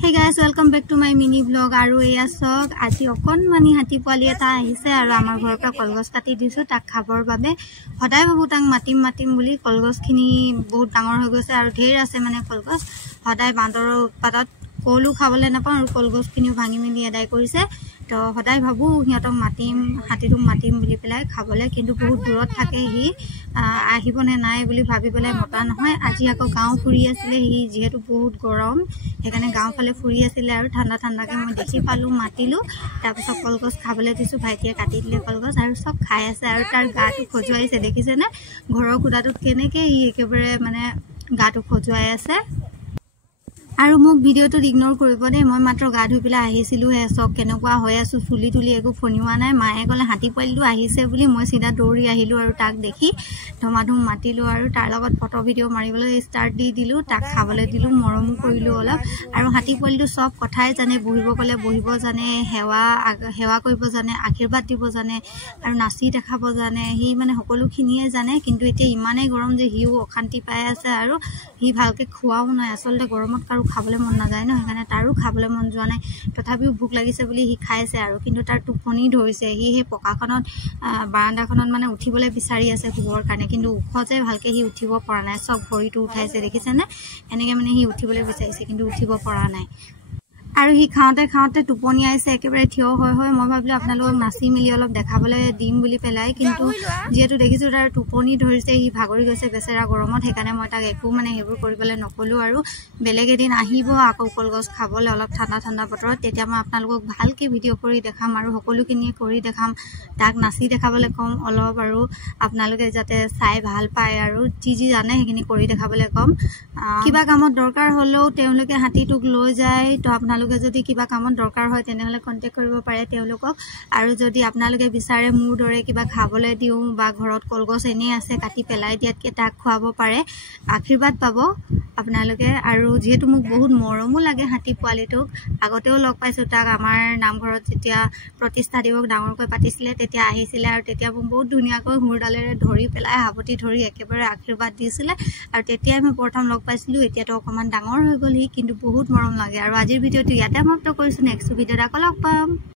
Hey guys, welcome back to my mini vlog. Aru eya sok aji okonmani hati poali eta ahise aru amar ghor pora kolgos kati disu tak khabor babe hodai babu tang matim buli kolgos khini bahut dangor hoi goise aru dher ase mane kolgos hodai bandor utpadat kolu khabole na pa aru kolgos khini bhangi mili edai korise to hodai babu hiatok matim hatirum matim buli pelai khabole kintu bahut durot thake hi ahibone nai buli bhabi pelai mota nohoy aji ako gaon furi asile hi jehetu bahut gorom এখানে গাঁও ফালে ফুৰি আছিল আৰু ঠাণ্ডা ঠাণ্ডাকে মই দেখি পালো মাতিলো তাৰ পিছত কলগছ খাবলৈ দিছো ভাইটিয়ে কাটি দিলে কলগছ আৰু সব খাই আছে আৰু তাৰ গাটো খজুৱাইছে দেখিছে নে ঘৰৰ কুটাটোত কেনেকে ই একেবাৰে মানে গাটো খজুৱাই আছে আৰু মোক ভিডিওটো ইগনোৰ কৰিব দে মই মাত্ৰ গা ধুই পেলাই আহিছিলো হে সক কেনেকুৱা হৈ আছো চুলি তুলি একো ফনিওৱা নাই মায়ে কলে হাতি পাইলটো আহিছে বুলি মই সিধা দৌৰি আহিলো আৰু তাক দেখি ধমাধুম মাতিলো আৰু তাৰ লগত ফটো ভিডিও মাৰিবলৈ ষ্টাৰ্ট দি দিলো তাক খাবলৈ দিলো মৰম কৰিলো অলপ আৰু হাতি পাইলটো সব কথাই জানে বহিব কলে বহিব জানে হেৱা কৰিব জানে আশীৰ্বাদ দিব জানে আৰু নাচি দেখাব জানে হি মানে সকলো খিনিয়ে জানে কিন্তু এতিয়া ইমানে গৰম যে হিও অশান্তি পাই আছে আৰু হি ভালকে খোৱাও নাই আসলে গৰমত কাৰো খাবলৈ মন নাযায় ন সেইকাৰণে তাৰো খাবলৈ মন যোৱা নাই তথাপিও ভোক লাগিছে বুলি হি খাইছে আৰু কিন্তু তাৰ টোপনি ধৰিছে হি হে পকাখনত বাৰান্দাখনত মানে উঠিবলৈ বিচাৰি আছে শুবৰ কাৰণে কিন্তু উখতে ভালকে হি উঠিব পৰা নাই সব ভৰিটো উঠাইছে দেখিছে নে এনেকে মানে হি উঠিবলৈ বিচাৰিছে কিন্তু উঠিব পৰা নাই আৰু হি খাওঁতে টোপনি আইছে একেবাৰে থিয় হয় মই ভাবিলো আপোনালোকক নাচি মিলি অলপ দেখাবলৈ দিম বুলি পেলাই কিন্তু যেহেতু দেখিছো তাৰ টোপনি ধৰিছে হি ভাগৰি গৈছে বেচেৰা গৰমত সেইকাৰণে মই তাক একো মানে হেবোৰ কৰিবলৈ নকলো আৰু বেলেগ এদিন আহিব আকৌ কলগছ খাবলৈ অলপ ঠাণ্ডা বতৰত তেতিয়া মই আপোনালোকক ভালকে ভিডিও কৰি দেখাম আৰু সকলোখিনিয়ে কৰি দেখাম তাক নাচি দেখাবলৈ কম অলপ আৰু আপোনালোকে যাতে চাই ভাল পায় আৰু যি জানে সেইখিনি কৰি দেখাবলৈ কম কিবা কামত দৰকাৰ হলেও তেওঁলোকে হাতিটোক লৈ যায় তো আপোনালোকে যদি কিবা কামত দৰকাৰ হয় তেনেহলে কন্টাক্ট কৰিব পাৰে তেওঁলোকক আৰু যদি আপোনালোকে বিচাৰে মোৰ দৰে কিবা খাবলৈ দিও বা ঘৰত কলগছ এনে আছে কাটি পেলাই দিয়াতকে তাক খুৱাব পাৰে আশীৰ্বাদ পাব আপোনালোকে আৰু যেহেতু মোক বহুত মৰমো লাগে হাতি পোৱালিটোক আগতেও লগ পাইছো তাক আমাৰ নামঘৰত যেতিয়া প্ৰতিষ্ঠা দিৱস ডাঙৰকৈ পাতিছিলে তেতিয়া আহিছিলে আৰু তেতিয়া মোক বহুত ধুনীয়াকৈ হুৰডালেৰে ধৰি পেলাই হাবতি ধৰি একেবাৰে আশীৰ্বাদ দিছিলে আৰু তেতিয়াই মই প্ৰথম লগ পাইছিলো এতিয়াতো অকমান ডাঙৰ হৈ গ'ল হি কিন্তু বহুত মৰম লাগে আৰু আজিৰ ভিডিওটো ইয়াতে সমাপ্ত কৰিছো নেক্সট ভিডিওত আকৌ লগ পাম